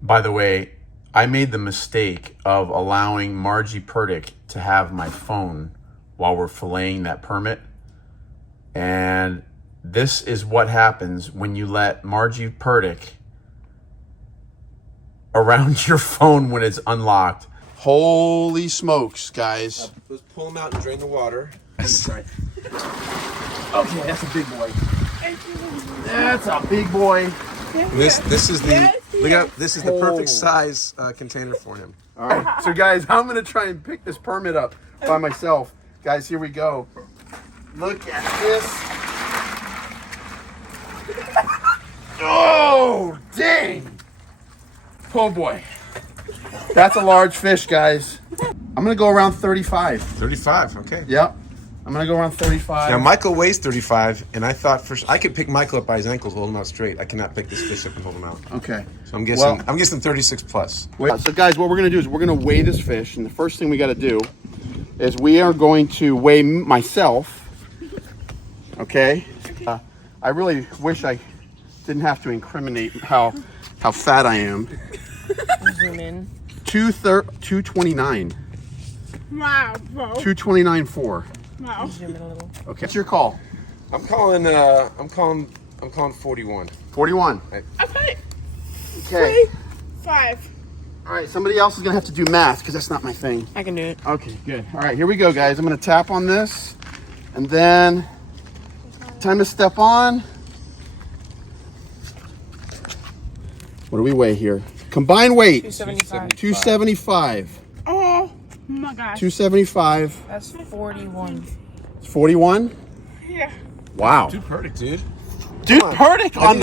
By the way, I made the mistake of allowing Margie Purtic to have my phone while we're filleting that permit. And this is what happens when you let Margie Purtic around your phone when it's unlocked. Holy smokes, guys. Let's pull them out and drain the water. Okay, that's a big boy. That's a big boy. This is the look at this is the perfect size container for him. All right, so guys, I'm gonna try and pick this permit up by myself. Guys, here we go. Look at this. Oh, dang. Oh boy. That's a large fish, guys. I'm gonna go around 35. 35, okay. Yep. I'm gonna go around 35. Now Michael weighs 35, and I thought I could pick Michael up by his ankles, hold him out straight. I cannot pick this fish up and hold him out. Okay. So I'm guessing 36 plus. So guys, what we're gonna do is we're gonna weigh this fish, and the first thing we gotta do is we are going to weigh myself. Okay. I really wish I didn't have to incriminate how fat I am. Zoom in. 229. Wow, bro. 229.4. Wow. Zoom in a little. Okay. What's your call? I'm calling 41. 41. Okay. Okay. 5. All right. Somebody else is gonna have to do math because that's not my thing. I can do it. Okay. Good. All right. Here we go, guys. I'm gonna tap on this, and then time to step on. What do we weigh here? Combined weight. 275. 275. Oh my gosh. 275. That's 41. 41. Yeah. Wow. Dude, Purtic, dude. Dude, Purtic on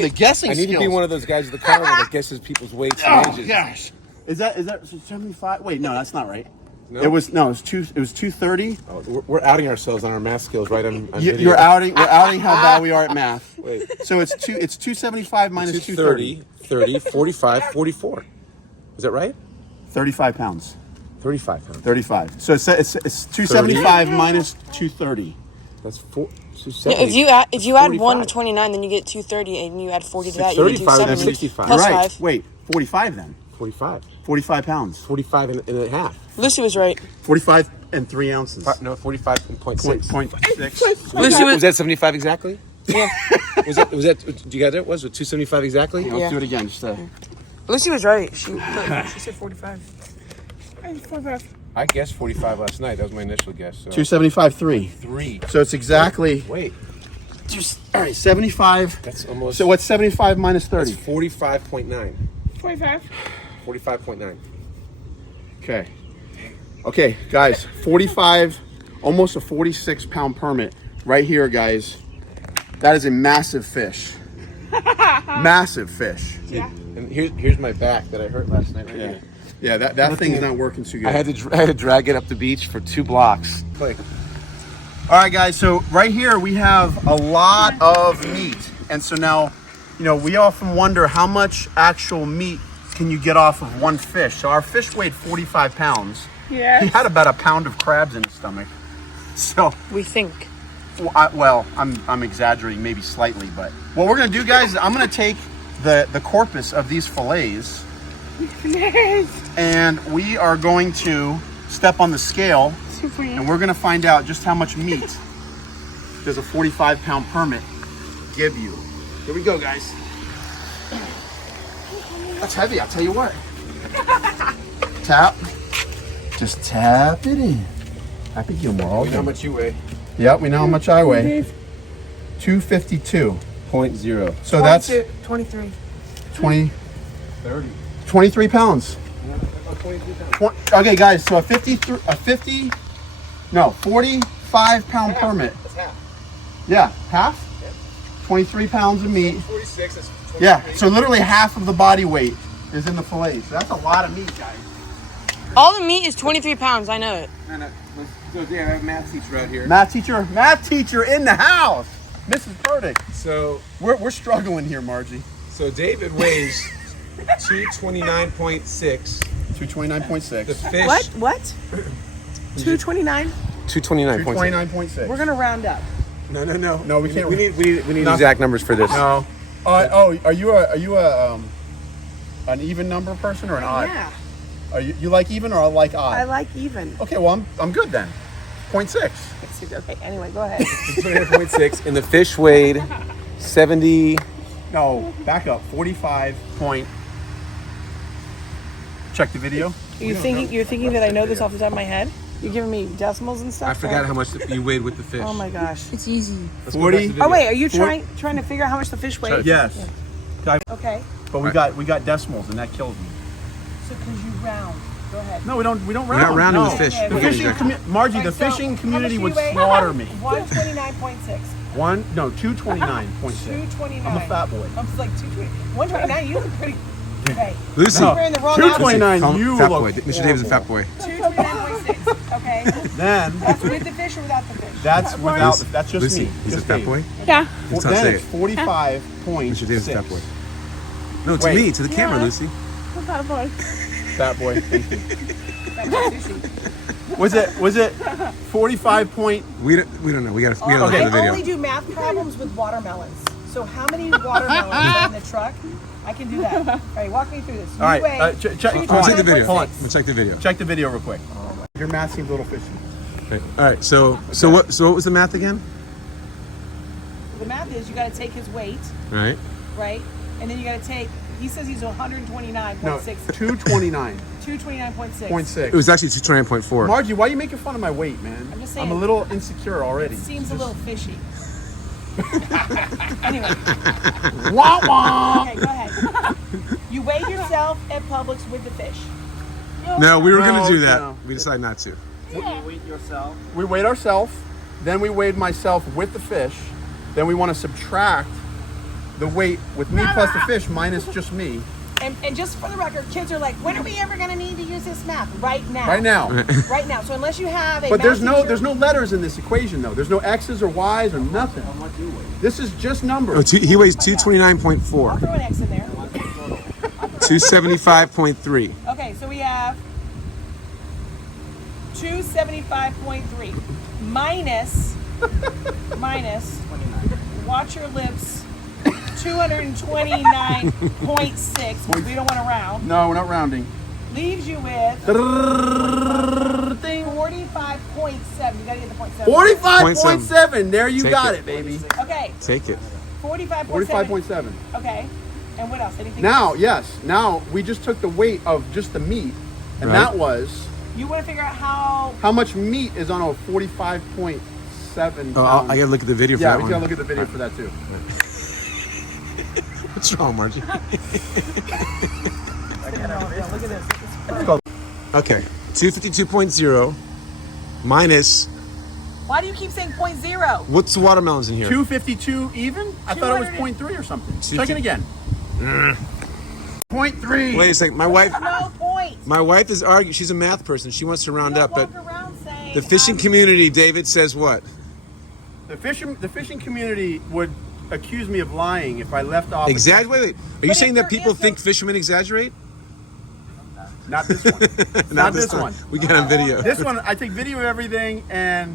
the guessing I need skills. to be one of those guys at the carnival that guesses people's weights and Oh ages. gosh. Is that 75? Wait, no, that's not right. No? It was 230. Oh, we're outing ourselves on our math skills, right? On video. We're outing how bad we are at math. Wait. So it's 275 minus 230, 30, 45, 44. Is that right? 35 pounds. 35 pounds. 35. So it's 275 minus 230. That's 270. Yeah, if you add 1 to 45. 29, then you get 230, and you add 40 to that, you get 35 and 270. 65. Plus You're right. 5. Wait, 45 then. 45. 45 pounds. 45 and a half. Lucy was right. 45 and 3 ounces. No, 45.6. 0.6. Lucy Was that 75 exactly? Yeah. Was that? Do you got it? Was it 275 exactly? Let's Yeah. do it again. Just Lucy was right. She said 45. 45. I guessed 45 last night. That was my initial guess. So. 275.3. 3. So it's exactly. Wait, All right, 75. that's almost. So what's 75 minus 30? That's 45.9. 45. 45.9. Okay. Okay, guys, 45, almost a 46-pound permit right here, guys. That is a massive fish. Massive fish. Yeah. And here's my back that I hurt last night. Right Yeah. here. Yeah, that thing's not working too good. I had to drag it up the beach for 2 blocks. Click. All right, guys, so right here we have a lot of meat. And so now, we often wonder how much actual meat can you get off of one fish. So our fish weighed 45 pounds. Yeah. He had about a pound of crabs in his stomach. So, We think. I'm exaggerating maybe slightly, but what we're gonna do, guys, is I'm gonna take the corpus of these fillets, and we are going to step on the scale, and we're gonna find out just how much meat does a 45-pound permit give you. Here we go, guys. That's heavy, I'll tell you what. Tap. Just tap it in. Happy Gilmore all You know how day. much you weigh? Yep, we know how much I weigh. 252. 0.0. So that's 23. 20, 30. 23 pounds. 23 pounds. Okay, guys, so a 45-pound permit. That's half. Yeah, half? 23 pounds of meat. 46. That's 23. Yeah, so literally half of the body weight is in the fillet. So that's a lot of meat, guys. All the meat is 23 pounds. I know it. So yeah, I have a math teacher out here. Math teacher in the house. Mrs. Purtic. So We're struggling here, Margie. So David weighs 229.6. 229.6. The fish. What? 229? 229.6. 229.6. We're going to round up. No. No, we can't. We need exact numbers for this. No. Are you a an even number person or an odd? Yeah. Are you like even or like odd? I like even. Okay, well I'm good then. 0.6. Okay, anyway, go ahead. 29.6, and the fish weighed 70. No, back up. 45 point. Check the video. You're thinking that I know this off the top of my head? You're giving me decimals and stuff? I forgot how much you weighed with the fish. Oh my gosh. It's easy. Let's go back to 40. the video. Oh wait, are you trying to figure out how much the fish weighs? Yes. Okay. But we got decimals and that kills me. So because you round. Go ahead. No, we don't round. We're not rounding no. the fish. Okay, The okay. fishing Margie, the So, fishing how community much would do you weigh? slaughter me. 129.6. 229.6. 229. I'm a fat boy. I'm just like 220. 129, you look pretty. Okay. Lucy. You're wearing the wrong 229. outfit. You fat look boy. Mr. Davis is a fat boy. 229.6. Okay. Then That's with the fish or without the fish? that's without. That's just Lucy, me. he's a Just fat Dave. boy. Yeah. That's how I Then say it's it. 45.6. Mr. Davis is a fat boy. No, to Wait. me, to the camera, Yeah. Lucy. Fat boy. Fat boy. Thank you. That's sushi. Was it 45 point? We don't know. We gotta look Okay. at the I only video. do math problems with watermelons. So how many watermelons are in the truck? I can do that. All right, walk me through this. All right, weigh check We'll check the video. 229.6. We'll check the video. Check the video real quick. Your math seems a little fishy. Okay. All right. So what was the math again? The math is you got to take his weight, All right. right? And then you got to take, he says he's 129.6. No, 229.6. 229.6. It was actually 229.4. Margie, why are you making fun of my weight, man? I'm just saying. I'm a little insecure already. Seems a little fishy. Anyway, Wah, wah. okay, go ahead. You weigh yourself at Publix with the fish. No, we were gonna do that. No. We decided not to. We weighed ourselves, then we weighed myself with the fish, then we want to subtract the weight with me plus the fish minus just me. And just for the record, kids are like, when are we ever going to need to use this math? Right now. Right now. Right now. So unless you have a But math teacher, there's no letters in this equation though. There's no X's or Y's or nothing. This is just Oh, numbers. he weighs I'll 229.4, throw an X in there. 275.3. Okay, so we have 275.3 minus, watch your lips, 229.6, because we don't want to round, No, we're not rounding. leaves you with 45.7. You got to get the point 7. 45.7. There you Take got it. it, baby. Okay, Take it. 45.7. 45.7. Okay, and what else? Anything Now, else? yes. Now we just took the weight of just the meat, and Right. that was You want to figure out how, how much meat is on a 45.7. Oh, I gotta look at the video for Yeah, that we one. gotta look at the video for that too. What's wrong, Margie? look at this. Okay, 252.0 minus. Why do you keep saying 0.0? What's the watermelons in here? 252 even? I thought it was 200 0.3 or something. 250. Check it again. 0.3. Wait a second. My wife No point. is arguing. She's a math person. She wants to round up, but Walk around saying, the fishing community, David, says what? The fishing community would accuse me of lying if I left off. Exaggerate? Wait. Are you But saying if that there people is no- think fishermen exaggerate? Not this one. Not this one. We got on video. This one, I take video of everything, and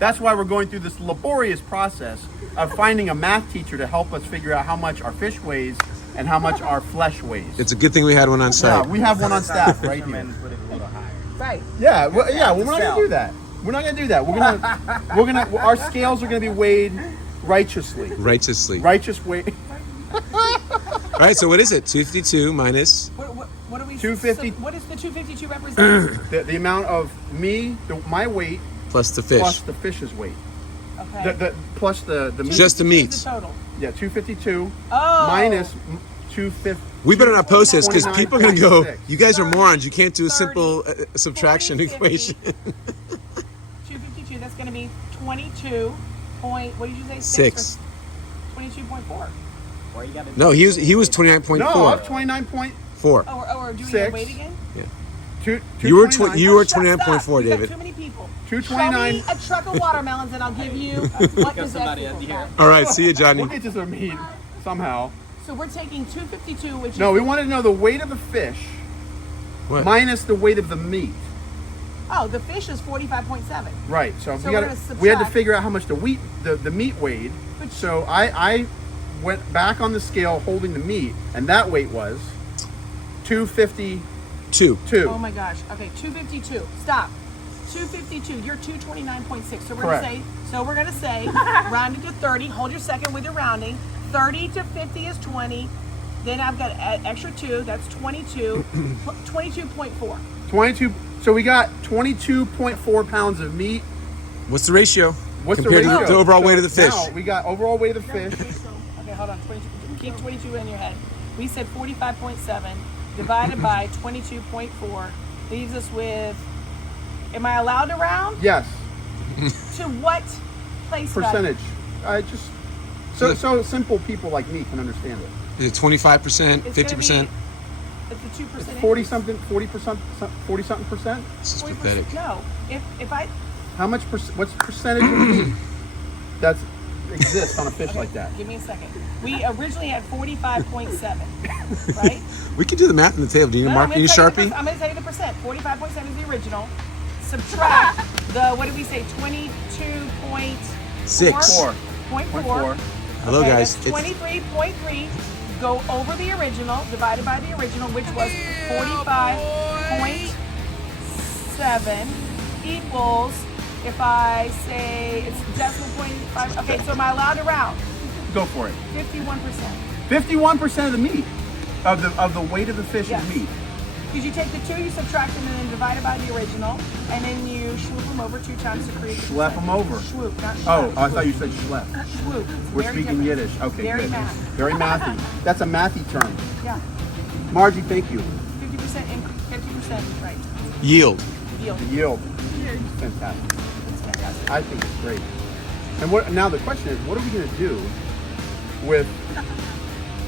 that's why we're going through this laborious process of finding a math teacher to help us figure out how much our fish weighs and how much our flesh weighs. It's a good thing we had one on Yeah, site. we have one on staff right here. Right. Yeah, well, we're not gonna do that. We're not gonna do that. Our scales are gonna be weighed righteously. Righteously. Righteous weight. All right, so what is it? 252 minus. What are we? 250. So what does the 252 represent? The amount of my weight Plus the fish. plus the fish's weight. Okay. Plus the meat. Just the 252 meat. is the total. Yeah, 252 Oh. minus 250. We better not post this because people are going to go, 29.6. you guys are morons. You can't do a 30, simple subtraction 40, 50. equation. 252. That's going to be 22 point. What did you say? 6. 22.4. No, he was 29.4. No, I'm 29.2. Four. Or doing your 6. weight again? You were 229. you were Stop, 29.4, stop. You got David. too many people. 229. Show me a truck of watermelons and I'll give you what does that equal? All right, see you, Johnny. We'll get to some meat somehow. So we're taking 252, which No, is we wanted to know the weight of the fish What? minus the weight of the meat. the fish is 45.7. Right. So, So we we're got gonna we had to subtract. figure out how much the meat weighed. Which- So I went back on the scale holding the meat, and that weight was 252. Oh my gosh. Okay, 252. Stop. 252. You're 229.6. So we're gonna say round it to 30. Hold your second with your rounding. 30 to 50 is 20. Then I've got an extra 2. That's 22. 22.4. 22. So we got 22.4 pounds of meat. What's the ratio? What's compared the ratio? to the overall weight of the fish? Now we got overall weight of the fish. Okay, hold on. 22. Keep 22 in your head. We said 45.7 divided by 22.4 leaves us with. Am I allowed to round? Yes. To what place? Percentage. I just so simple people like me can understand it. Is it 25%, It's 50%? It's a 2%. 40 something, 40%, 40 something percent. This is 40%. pathetic. No. If I. How much? What's the percentage of meat that exists on a fish like that? Give me a second. We originally had 45.7, right? We can do the math in the table. Do you need a mark? I'm Need a gonna Sharpie? I'm going to tell you the percent. 45.7 is the original. Subtract the, what did we say, 22.4? 6. 0.4. Hello, Okay, guys. that's It's 23.3. Go over the original, divided by the original, which was 45.7 equals, if I say it's decimal point 5. Okay, so am I allowed to round? Go for it. 51%. 51% of the meat of the weight of the fish Yes. is meat. Because you take the 2, you subtract them, and then divide it by the original, and then you swoop them over 2 times to create the Schlep them percent. over. Swoop, not Oh, schlep. I thought you said schlep. Swoop. It's We're very speaking different. Yiddish. Okay, Very good. math. Very mathy. That's a mathy term. Yeah. Margie, thank you. 50% 50% right. yield. Yield. The yield. Fantastic. It's fantastic. I think it's great. And what now the question is, what are we going to do with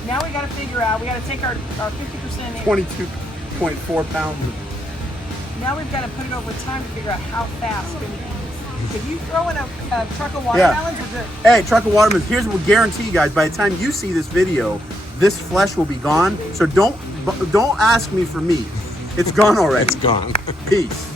Now we got to figure out, we got to take our 50% in. 22.4 pounds of Now we've got to put it over time to figure out how fast can we eat this. If you throw in a truck of watermelons, we're good. Hey, truck of watermelons, here's what we'll guarantee you guys. By the time you see this video, this flesh will be gone. So don't ask me for meat. It's gone already. It's gone. Peace.